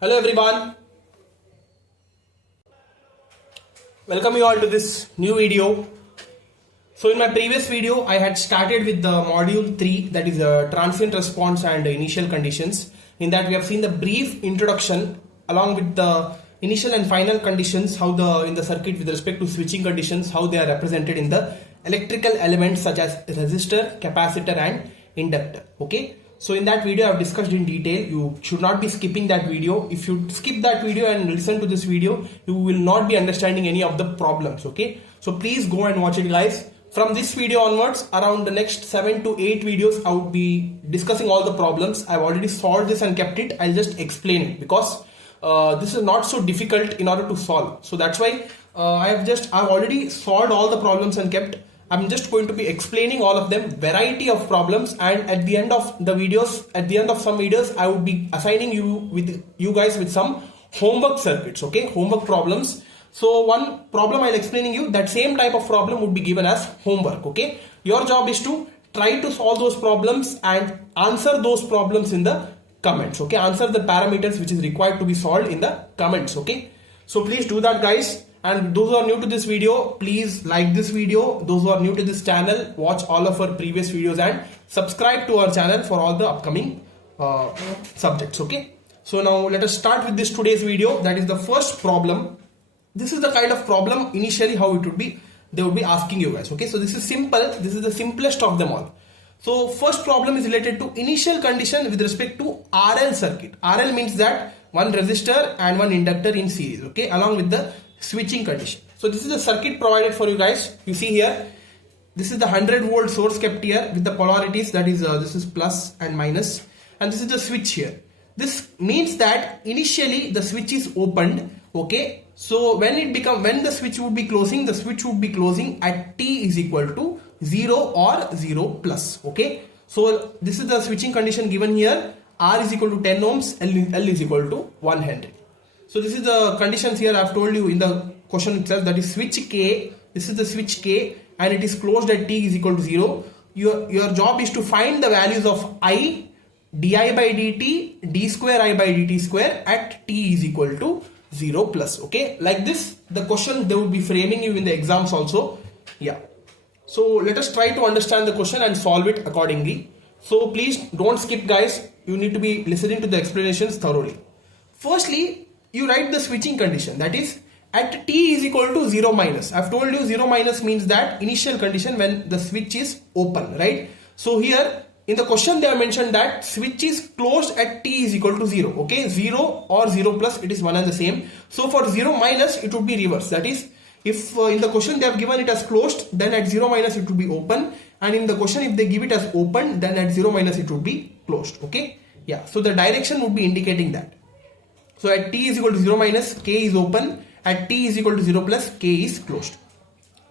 Hello everyone, welcome you all to this new video. So in my previous video I had started with the module 3, that is transient response and initial conditions. In that we have seen the brief introduction along with the initial and final conditions, how in the circuit with respect to switching conditions, how they are represented in the electrical elements such as resistor, capacitor and inductor. Okay. So in that video I have discussed in detail. You should not be skipping that video. If you skip that video and listen to this video, you will not be understanding any of the problems. Okay. So please go and watch it, guys. From this video onwards, around the next 7 to 8 videos, I would be discussing all the problems. I've already solved this and kept it. I'll just explain it because this is not so difficult in order to solve. So that's why I've already solved all the problems and kept. I'm just going to be explaining all of them, variety of problems, and at the end of the videos, at the end of some videos, I would be assigning you guys with some homework circuits, okay, homework problems. So one problem I'll explaining you, that same type of problem would be given as homework, okay. Your job is to try to solve those problems and answer those problems in the comments, okay. Answer the parameters which is required to be solved in the comments, okay. So please do that, guys. And those who are new to this video, please like this video. Those who are new to this channel, watch all of our previous videos and subscribe to our channel for all the upcoming subjects, okay. So now let us start with this today's video. That is the first problem. This is the kind of problem initially how it would be, they would be asking you guys, okay. So this is simple, this is the simplest of them all. So first problem is related to initial condition with respect to RL circuit. RL means that one resistor and one inductor in series, okay, along with the switching condition. So this is the circuit provided for you guys. You see here, this is the 100-volt source kept here with the polarities, that is this is plus and minus, and this is the switch here. This means that initially the switch is opened, okay. So when the switch would be closing, the switch would be closing at t is equal to 0 or 0 plus, okay. So this is the switching condition given here. R is equal to 10 ohms, L is equal to 1 Henry. So this is the conditions here I have told you in the question itself, that is switch K. This is the switch K and it is closed at t is equal to 0. Your job is to find the values of I, di by dt, d square I by dt square at t is equal to 0 plus, okay. Like this, the question they would be framing you in the exams also. Yeah. So let us try to understand the question and solve it accordingly. So please don't skip, guys. You need to be listening to the explanations thoroughly. Firstly, you write the switching condition, that is at t is equal to 0 minus. I've told you 0 minus means that initial condition when the switch is open, right? So here in the question they have mentioned that switch is closed at t is equal to 0, okay. 0 or 0 plus, it is one and the same. So for 0 minus it would be reverse, that is if in the question they have given it as closed, then at 0 minus it would be open, and in the question if they give it as open, then at 0 minus it would be closed, okay. Yeah, so the direction would be indicating that. So at t is equal to 0 minus, K is open, at t is equal to 0 plus, K is closed.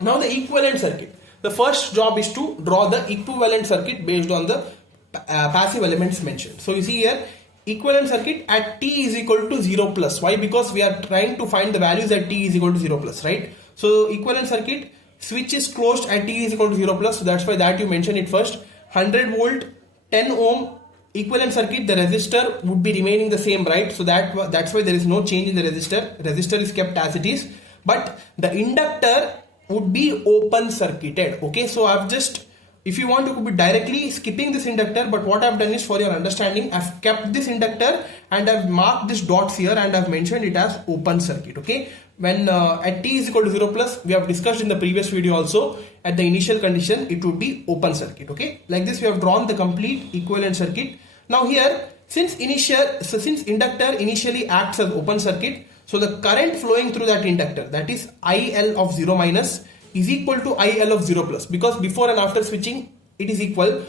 Now the equivalent circuit. The first job is to draw the equivalent circuit based on the passive elements mentioned. So you see here, equivalent circuit at t is equal to 0 plus. Why? Because we are trying to find the values at t is equal to 0 plus, right? So equivalent circuit, switch is closed at t is equal to 0 plus. So that's why that you mention it first. 100 volt, 10 ohm, equivalent circuit, the resistor would be remaining the same, right? So that's why there is no change in the resistor. Resistor is kept as it is, but the inductor would be open circuited, okay. So I've just, if you want, you could be directly skipping this inductor, but what I've done is, for your understanding, I've kept this inductor and I've marked these dots here and I've mentioned it as open circuit, okay. When at t is equal to 0 plus, we have discussed in the previous video also, at the initial condition it would be open circuit, okay. Like this we have drawn the complete equivalent circuit. Now here, since inductor initially acts as open circuit, so the current flowing through that inductor, that is IL of 0 minus, is equal to IL of 0 plus, because before and after switching it is equal,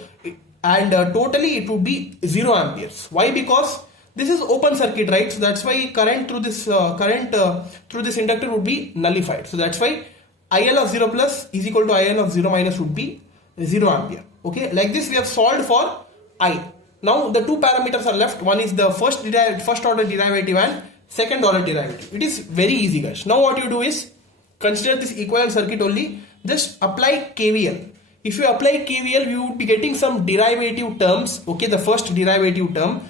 and totally it would be 0 amperes. Why? Because this is open circuit, right? So that's why current through this inductor would be nullified. So that's why IL of 0 plus is equal to IL of 0 minus would be 0 ampere, okay. Like this we have solved for I. Now the two parameters are left. One is the first order derivative and second order derivative. It is very easy, guys. Now what you do is, consider this equivalent circuit only, just apply KVL. If you apply KVL, you would be getting some derivative terms, okay. The first derivative term,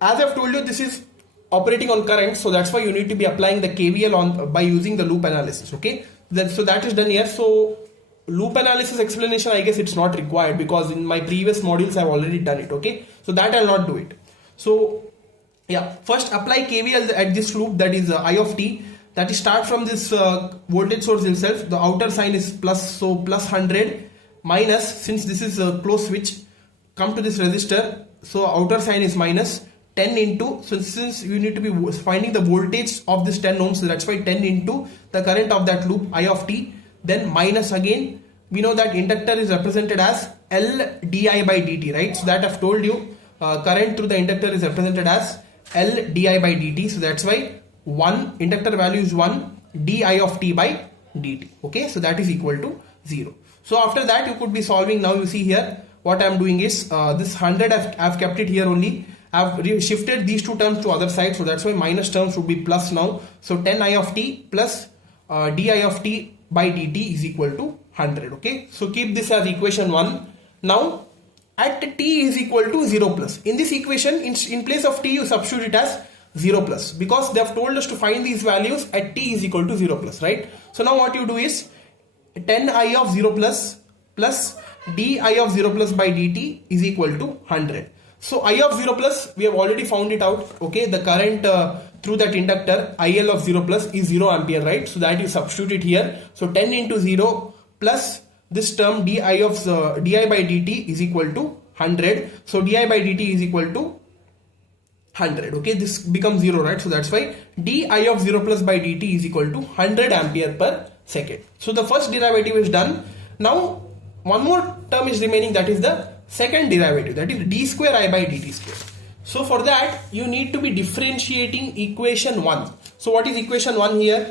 as I've told you, this is operating on current, so that's why you need to be applying the KVL on by using the loop analysis. Okay, so that is done here. So loop analysis explanation, I guess it's not required because in my previous modules I've already done it. Okay, so that I'll not do it. So yeah, first apply KVL at this loop, that is I of t, that is start from this voltage source itself. The outer sign is plus, so plus 100 minus, since this is a closed switch, come to this resistor, so outer sign is minus 10 into, so since you need to be finding the voltage of this 10 ohms, so that's why 10 into the current of that loop I of t, then minus again, we know that inductor is represented as L di by dt, right? So that I've told you, current through the inductor is represented as L di by dt, so that's why 1, inductor value is 1 di of t by dt. Okay, so that is equal to 0. So after that you could be solving. Now you see here what I am doing is this 100 I've kept it here only. I've shifted these two terms to other side, so that's why minus terms would be plus now. So 10 I of t plus di of t by dt is equal to 100. Okay, so keep this as equation 1. Now at t is equal to 0 plus, in this equation in place of t you substitute it as 0 plus, because they have told us to find these values at t is equal to 0 plus, right? So now what you do is 10 I of 0 plus plus di of 0 plus by dt is equal to 100. So I of 0 plus, we have already found it out. Okay, the current through that inductor IL of 0 plus is 0 ampere, right? So that you substitute it here. So 10 into 0 plus this term di by dt is equal to 100. So di by dt is equal to 100. Okay, this becomes 0, right? So that's why di of 0 plus by dt is equal to 100 ampere per second. So the first derivative is done. Now one more term is remaining, that is the second derivative, that is d square I by dt square. So for that you need to be differentiating equation 1. So what is equation 1 here?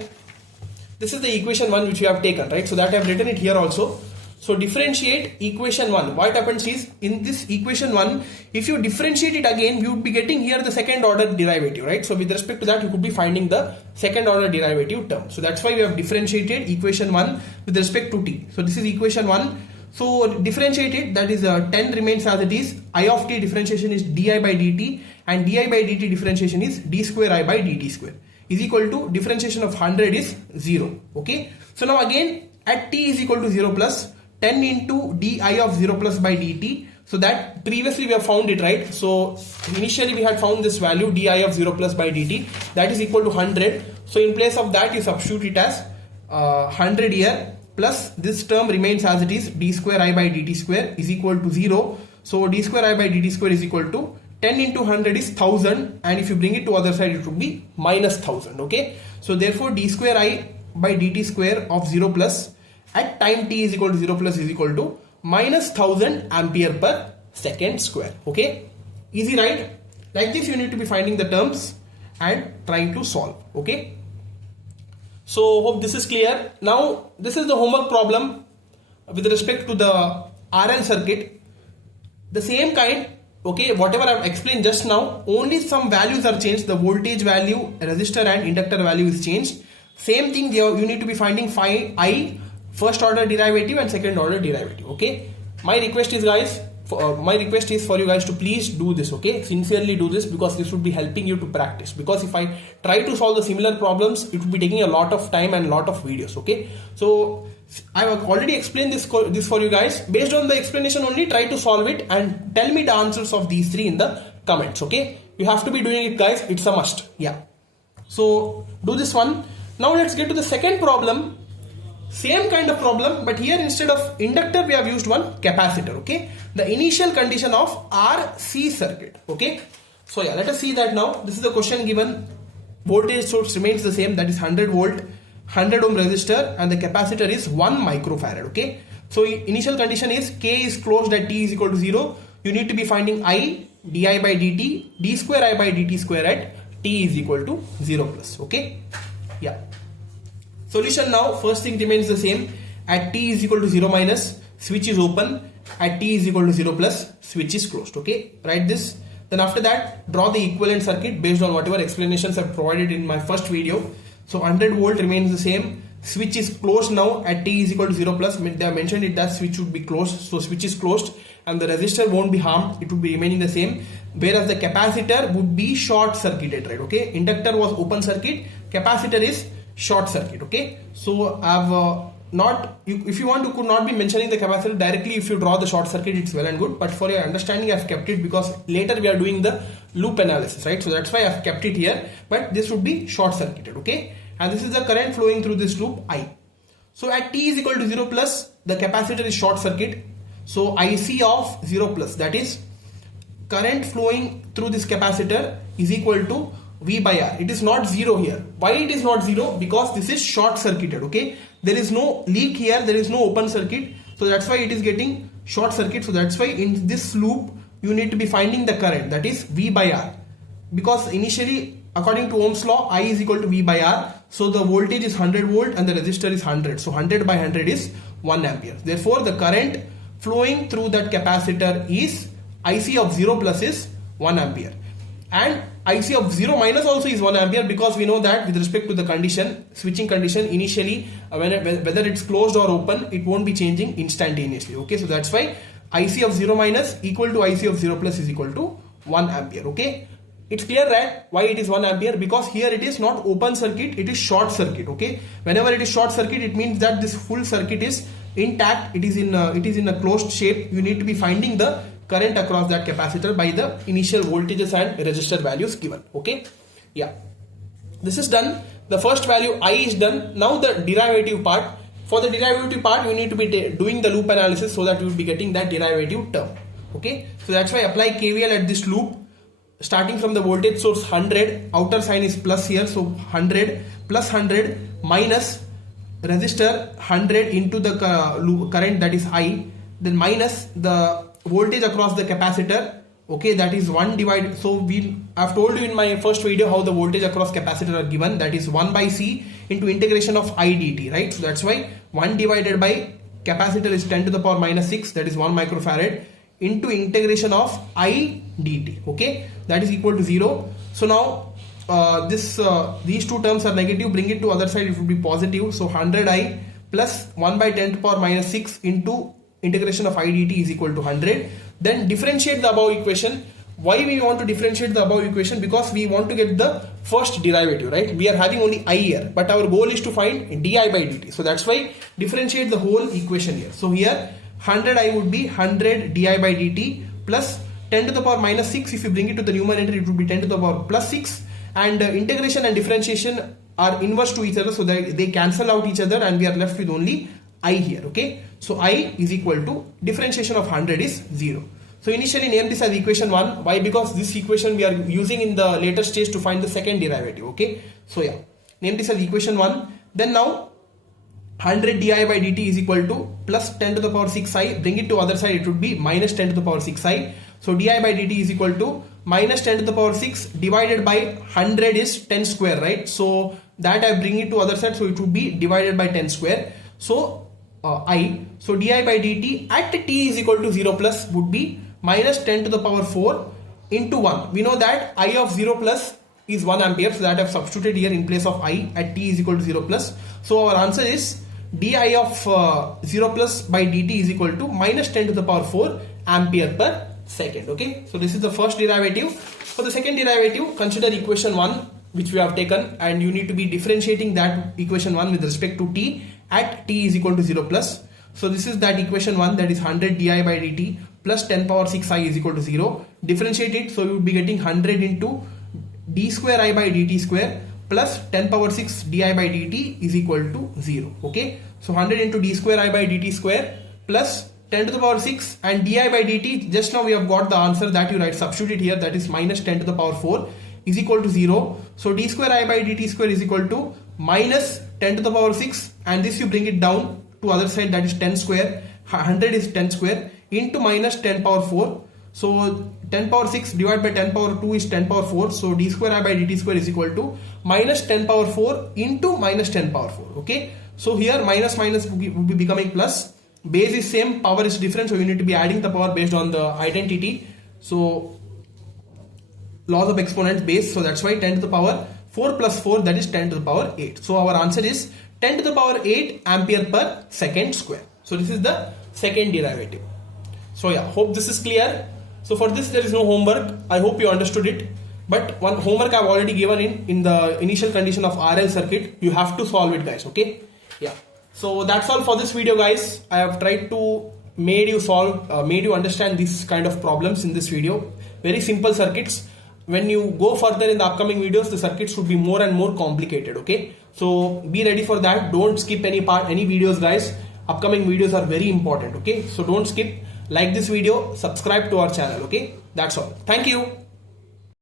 This is the equation 1 which we have taken, right? So that I have written it here also. So differentiate equation 1. What happens is, in this equation 1, if you differentiate it again, you would be getting here the second order derivative, right? So with respect to that, you could be finding the second order derivative term. So that's why we have differentiated equation 1 with respect to t. So this is equation 1. So differentiate it, that is 10 remains as it is. I of t differentiation is di by dt, and di by dt differentiation is d square I by dt square, is equal to differentiation of 100 is 0. Okay, so now again at t is equal to 0 plus 10 into di of 0 plus by dt. So that previously we have found it, right? So initially we had found this value di of 0 plus by dt, that is equal to 100. So in place of that you substitute it as 100 here, plus this term remains as it is, d square I by dt square is equal to 0. So d square I by dt square is equal to 10 into 100 is 1000, and if you bring it to other side it would be minus 1000. Okay, so therefore d square I by dt square of 0 plus at time t is equal to 0 plus is equal to minus 1000 ampere per second square. Okay, easy, right? Like this you need to be finding the terms and trying to solve. Okay, so hope this is clear. Now this is the homework problem with respect to the RL circuit, the same kind. Okay, whatever I have explained just now, only some values are changed. The voltage value, resistor and inductor value is changed. Same thing, you need to be finding phi I, first order derivative and second order derivative. Okay, my request is guys, for you guys to please do this. Okay, sincerely do this, because this would be helping you to practice, because if I try to solve the similar problems it would be taking a lot of time and lot of videos. Okay, so I have already explained this for you guys. Based on the explanation only, try to solve it and tell me the answers of these three in the comments. Okay, you have to be doing it guys, it's a must. Yeah, so do this one. Now let's get to the second problem. Same kind of problem, but here instead of inductor we have used one capacitor. Okay, the initial condition of RC circuit. Okay, so yeah, let us see that now. This is the question given. Voltage source remains the same, that is 100 volt, 100 ohm resistor, and the capacitor is 1 microfarad. Okay, so initial condition is K is closed at t is equal to 0. You need to be finding I di by dt, d square I by dt square at t is equal to 0 plus. Okay, yeah. Solution now, first thing remains the same. At t is equal to 0 minus, switch is open. At t is equal to 0 plus, switch is closed. Okay, write this. Then after that, draw the equivalent circuit based on whatever explanations I have provided in my first video. So 100 volt remains the same. Switch is closed now at t is equal to 0 plus. They have mentioned it that switch would be closed. So switch is closed and the resistor won't be harmed. It would be remaining the same. whereas the capacitor would be short circuited, right? Okay, inductor was open circuit, capacitor is short circuit. Okay, so I've if you want, you could not be mentioning the capacitor directly. If you draw the short circuit, it's well and good, but for your understanding I've kept it because later we are doing the loop analysis, right? So that's why I've kept it here, but this would be short circuited. Okay, and this is the current flowing through this loop I. So at t is equal to 0 plus, the capacitor is short circuit, so IC of 0 plus, that is current flowing through this capacitor, is equal to V by R. It is not 0 here. Why it is not 0? Because this is short circuited. Okay, there is no leak here, there is no open circuit, so that's why it is getting short circuit. So that's why in this loop you need to be finding the current, that is V by R, because initially according to Ohm's law I is equal to V by R, so the voltage is 100 volt and the resistor is 100, so 100 by 100 is 1 ampere. Therefore the current flowing through that capacitor is IC of 0 plus is 1 ampere, and IC of 0 minus also is 1 ampere, because we know that with respect to the condition, switching condition, initially whether it's closed or open, it won't be changing instantaneously. Okay, so that's why IC of 0 minus equal to IC of 0 plus is equal to 1 ampere. Okay, it's clear, right? Why it is 1 ampere? Because here it is not open circuit, it is short circuit. Okay, whenever it is short circuit, it means that this full circuit is intact, it is in a closed shape. You need to be finding the current across that capacitor by the initial voltages and resistor values given. Okay, yeah, this is done. The first value I is done. Now the derivative part. For the derivative part, you need to be doing the loop analysis so that you will be getting that derivative term. Okay, so that's why apply KVL at this loop, starting from the voltage source 100, outer sign is plus here, so 100 plus 100 minus resistor 100 into the current, that is I, then minus the voltage across the capacitor. Okay, that is 1 divided, so I've told you in my first video how the voltage across capacitor are given, that is 1 by C into integration of I dt, right? So that's why 1 divided by capacitor is 10 to the power minus 6, that is 1 microfarad, into integration of I dt. Okay, that is equal to 0. So now these two terms are negative, bring it to other side, it will be positive. So 100I plus 1 by 10 to the power minus 6 into integration of I dt is equal to 100. Then differentiate the above equation. Why we want to differentiate the above equation? Because we want to get the first derivative, right? We are having only I here, but our goal is to find di by dt. So that's why differentiate the whole equation here. So here 100I would be 100 di by dt plus 10 to the power minus 6. If you bring it to the numerator, it would be 10 to the power plus 6. And integration and differentiation are inverse to each other, so that they cancel out each other and we are left with only I here. Okay, so I is equal to differentiation of 100 is 0. So initially name this as equation 1. Why? Because this equation we are using in the later stage to find the second derivative. Okay, so yeah, name this as equation 1. Then now 100 di by dt is equal to plus 10 to the power 6i. Bring it to other side, it would be minus 10 to the power 6i. So di by dt is equal to minus 10 to the power 6 divided by 100 is 10 square, right? So that I bring it to other side, so it would be divided by 10 square. So so di by dt at t is equal to 0 plus would be minus 10 to the power 4 into 1. We know that I of 0 plus is 1 ampere, so that I have substituted here in place of I at t is equal to 0 plus. So our answer is di of 0 plus by dt is equal to minus 10 to the power 4 ampere per second. Okay, so this is the first derivative. For the second derivative, consider equation 1 which we have taken, and you need to be differentiating that equation 1 with respect to t at t is equal to 0 plus. So this is that equation 1, that is 100 di by dt plus 10 power 6 I is equal to 0. Differentiate it, so you will be getting 100 into d square I by dt square plus 10 power 6 di by dt is equal to 0. Okay, so 100 into d square I by dt square plus 10 to the power 6 and di by dt, just now we have got the answer that you write, substitute here, that is minus 10 to the power 4 is equal to 0. So d square I by dt square is equal to minus 10 to the power 6, and this you bring it down to other side, that is 10 square, 100 is 10 square into minus 10 power 4. So 10 power 6 divided by 10 power 2 is 10 power 4. So d square I by dt square is equal to minus 10 power 4 into minus 10 power 4. Okay, so here minus would be becoming plus. Base is same, power is different, so you need to be adding the power based on the identity. So laws of exponents base, so that's why 10 to the power 4 plus 4, that is 10 to the power 8. So our answer is 10 to the power 8 ampere per second square. So this is the second derivative. So yeah, hope this is clear. So for this there is no homework. I hope you understood it. But one homework I've already given in the initial condition of RL circuit. You have to solve it, guys. Okay? Yeah. So that's all for this video, guys. I have tried to made you understand these kind of problems in this video. Very simple circuits. When you go further in the upcoming videos, the circuits should be more and more complicated. Okay? So be ready for that. Don't skip any videos, guys. Upcoming videos are very important. Okay? So don't skip. Like this video, subscribe to our channel. Okay? That's all. Thank you.